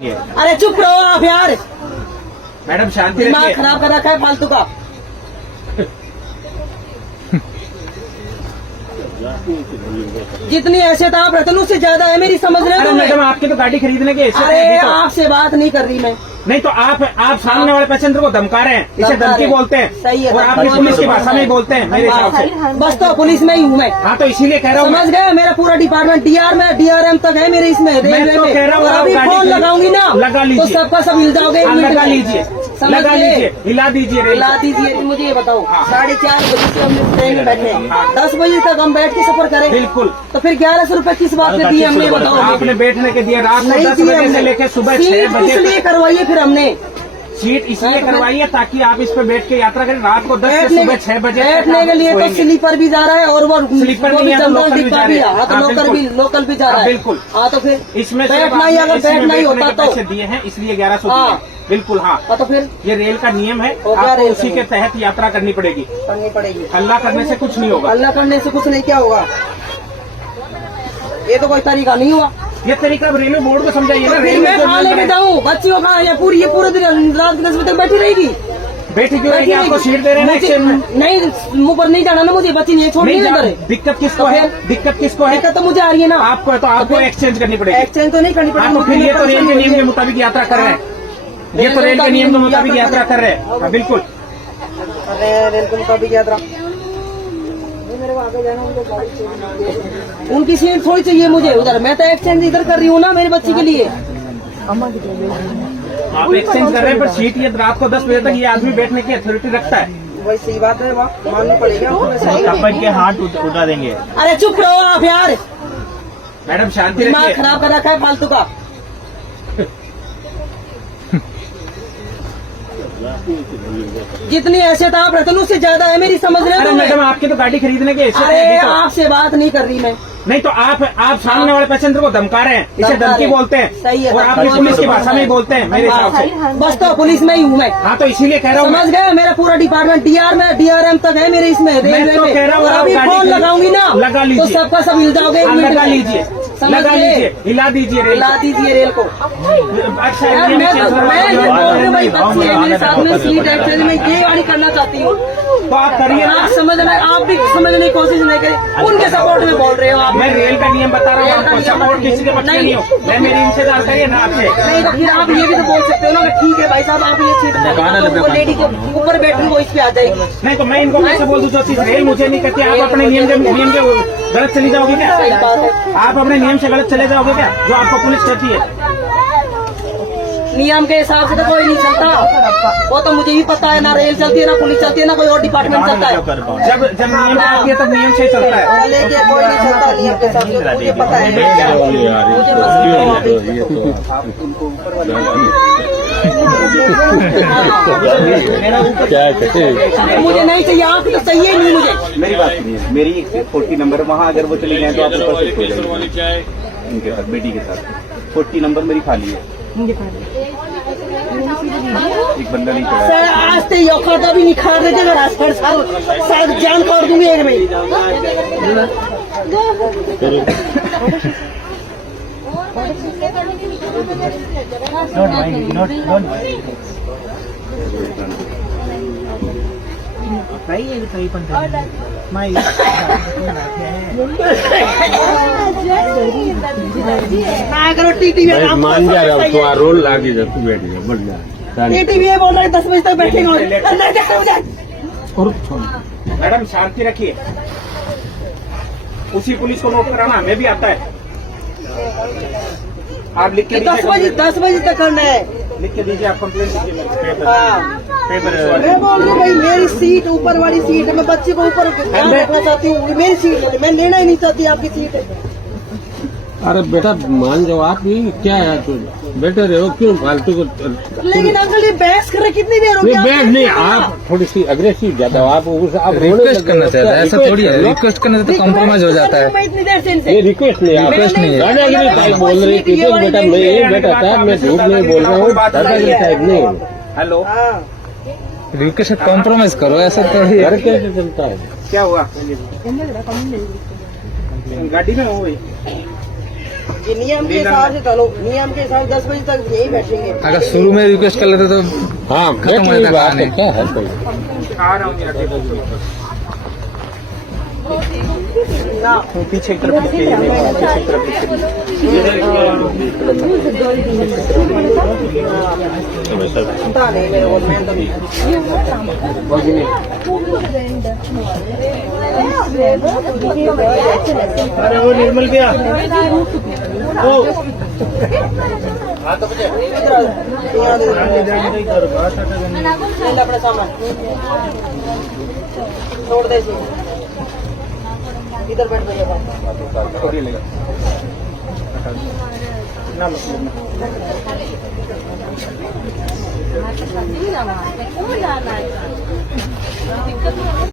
अरे चुप रहो आप यार, मैडम शांति दिमाग रखिए। खराब कर रखा है फालतू का। जितनी हैसियत आप रहते हैं उससे ज्यादा है मेरी, समझ रहे अरे हो मैडम तुम्हें? आपकी तो गाड़ी खरीदने की हैसियत अरे है, तो आपसे बात नहीं कर रही मैं। नहीं तो आप सामने वाले पैसेंजर को धमका रहे हैं, इसे धमका धमकी रहे हैं। बोलते हैं। सही है, और आप भी धमकी पुलिस की बोलते हैं। भाषा में ही बोलते हैं मेरे हिसाब से। बस तो पुलिस में ही हूँ मैं, हाँ तो इसीलिए कह रहा हूँ समझ गए? मेरा पूरा डिपार्टमेंट डीआर में DRM तक है मेरे इसमें रेलवे तो में। कह रहा हूँ और आप अभी गाड़ी फोन खरीद- लगाऊंगी ना लगा तो लीजिए। सबका सब हिल जाओगे। हाँ, लगा लीजिए, समझ लगा गए? लीजिए, हिला दीजिए रेल हिला को। दीजिए। मुझे ये बताओ, हाँ। 4:30 बजे से हम ट्रेन में बैठे हैं, हाँ। 10 बजे तक हम बैठ के सफर करें, बिल्कुल। तो फिर 1100 रुपए किस बात पे दिए हमने, बताओ? आपने बैठने के दिए रात को नहीं 10 दिए बजे से हमने। लेकर सुबह सीट 6 बजे इसलिए करवाइए फिर हमने, सीट इसलिए हाँ, तो करवाई है ताकि आप इस पे बैठ के यात्रा करें। रात को 10 से बैठने सुबह 6 बजे तक बैठने आप के लिए तो सोएंगे। स्लीपर भी जा रहा है और वो स्लीपर वो नहीं भी है तो जनरल लोकल भी डिब्बा जा भी रहे है। हैं। हाँ, तो हाँ, लोकल भी जा रहा है। बिल्कुल। हाँ तो फिर इसमें सिर्फ बैठना ही, आपने अगर इसमें बैठना ही बैठने होता के तो पैसे दिए हैं इसलिए 1100 हाँ। दिए हैं। बिल्कुल हाँ, तो फिर ये रेल का नियम है, और क्या आपको रेल उसी का के तहत यात्रा करनी पड़ेगी। करनी पड़ेगी। हल्ला करने से कुछ नहीं होगा। अल्लाह करने से कुछ नहीं, क्या होगा? ये तो कोई तरीका नहीं हुआ। ये तरीका अब रेलवे बोर्ड को समझाइए तो ना। फिर मैं कहाँ लेके जाऊँ बच्ची को? कहाँ? ये पूरे दिन रात के 10 बजे तक बैठी रहेगी। बैठी क्यों रहेगी? आपको सीट दे रहे हैं ना मुझे- एक्सचेंज में। नहीं, मुंह पर नहीं जाना ना मुझे, बच्ची नहीं छोड़ नहीं नहीं जा- करे। दिक्कत किसको तो है? फिर- दिक्कत किसको है? दिक्कत तो मुझे आ रही है ना। आपको है तो आपको फिर- एक्सचेंज करनी पड़ेगी। एक्सचेंज तो नहीं करनी हाँ तो फिर ये तो रेल के नियम के मुताबिक यात्रा कर रहे हैं। ये तो रेल के नियम के मुताबिक यात्रा कर रहे हैं। हाँ, बिल्कुल। रेल को मुताबिक यात्रा। उनकी सीट थोड़ी चाहिए मुझे उधर, मैं तो एक्सचेंज इधर कर रही हूँ ना मेरी बच्ची के लिए। आप एक्सचेंज कर रहे हैं पर सीट ये रात को 10 बजे तक ये आदमी बैठने की अथॉरिटी रखता है। वही सही बात है, वाह माननी पड़ेगा। अपन के हाथ उठा देंगे। अरे चुप रहो आप यार, मैडम शांति दिमाग रखिए। खराब कर रखा है फालतू का। जितनी हैसियत आप रहते हैं उससे ज्यादा है मेरी, समझ रहे हो अरे तुम्हें? मैडम आपकी तो गाड़ी खरीदने की हैसियत अरे है, तो आपसे बात नहीं कर रही मैं। नहीं तो आप सामने वाले पैसेंजर को धमका रहे हैं, इसे धमका धमकी रहे हैं। बोलते हैं। सही है, और आप धमकी भी पुलिस की बोलते भाषा में ही बोलते हैं मेरे हिसाब से। बस तो पुलिस में ही हूँ मैं, हाँ तो इसीलिए कह रहा हूँ समझ गए? मेरा पूरा डिपार्टमेंट DRM तक है मेरे इसमें रेलवे तो में। कह रहा हूँ और आप अभी गाड़ी फोन खरीद- लगाऊंगी ना लगा तो लीजिए। सबका सब हिल जाओगे। हाँ, लगा लीजिए, समझ लगा गए? लीजिए, हिला दीजिए रेल हिला को। दीजिए रेल को। अच्छा यार ये मैं चीज़ तो मैं ये बोल रही हूँ भाई, बच्ची है मेरे साथ में, सीट एक्सचेंज में ये गाड़ी करना चाहती हूँ। तो आप करिए ना। आप समझना, आप भी समझने की कोशिश नहीं करें, उनके सपोर्ट में बोल रहे हो आप। मैं रेल का नियम बता रहा हूँ रेल का आपको, नियम सपोर्ट किसी के बच्चे नहीं हो। मैं मेरी इनसे जान करिए ना आपसे। नहीं तो फिर आप ये भी तो बोल सकते हो ना कि ठीक है भाई साहब, आप ये सीट वो लेडी के ऊपर बैठी वो इस पे आ जाएगी। नहीं तो मैं इनको कैसे बोल दूँ जो चीज रेल मुझे नहीं कहती। आप अपने नियम के गलत चली जाओगे सही क्या? बात है। आप अपने नियम से गलत चले जाओगे क्या जो आपको पुलिस कहती है? नियम के हिसाब से तो कोई नहीं चलता, वो तो मुझे भी पता है। ना रेल चलती है, ना पुलिस चलती है, ना कोई और डिपार्टमेंट चलता है। जब नियम आती है तब नियम से ही चलता है। लेकिन कोई नहीं चलता नियम के हिसाब से, मुझे पता है। मुझे मुझे नहीं चाहिए, आप तो चाहिए ही नहीं मुझे। मेरी बात सुनिए, मेरी 40 नंबर वहाँ अगर वो चली जाए तो आप ऊपर शिफ्ट हो जाएंगे उनके साथ, बेटी के साथ। 40 नंबर मेरी खाली है, एक बंदा नहीं खड़ा है। सर आज तो ये खाता भी निखार देते अगर सर जान काट दूंगी एक में। ना करो टीटी में काम मान जा रहा हूँ तो रोल लागे जा तू बैठ जा बढ़ जा। टीटी में बोल रहा है 10 बजे तक बैठेंगे अंदर जाकर मुझे। मैडम शांति रखिए। उसी पुलिस को नोट कराना हमें भी आता है। आप लिख के 10 बजे तक करना है। लिख के दीजिए, आप कंप्लेंट दीजिए। हाँ पेपर मैं बोल रही हूँ भाई, मेरी सीट ऊपर वाली सीट है, मैं बच्चे को ऊपर रखना चाहती हूँ। मेरी सीट है, मैं लेना ही नहीं चाहती आपकी सीट है। अरे बेटा मान जाओ, आप भी क्या है तू बेटे रहो, क्यों फालतू को? लेकिन अंकल ये बहस कर रहे कितनी देर हो गई? नहीं बैठ नहीं, आप थोड़ी सी अग्रेसिव ज्यादा हो, आप रिक्वेस्ट करना चाहता है, ऐसा थोड़ी है। रिक्वेस्ट करने से तो कॉम्प्रोमाइज हो जाता है। मैं इतनी देर से ये इनसे रिक्वेस्ट नहीं, आप रिक्वेस्ट नहीं है। दादागिरी टाइप बोल रही थी बेटा। मैं ये बेटा साहब मैं झूठ नहीं बोल रहा हूँ, दादागिरी टाइप नहीं। हेलो, हाँ रिक्वेस्ट कॉम्प्रोमाइज करो, ऐसा थोड़ी है। घर कैसे चलता है? क्या हुआ? गाड़ी में हो गई। ये नियम के हिसाब से चलो, नियम के हिसाब से 10 बजे तक यही बैठेंगे। अगर शुरू में रिक्वेस्ट कर लेते तो हाँ खत्म बैठ हो गई जाता बात, कहानी। तो क्या है कोई पीछे की तरफ पीछे की तरफ पता नहीं मेरे को, मैं तो अरे वो निर्मल क्या अपने सामान छोड़ दे इसे। इधर बैठ भैया। ना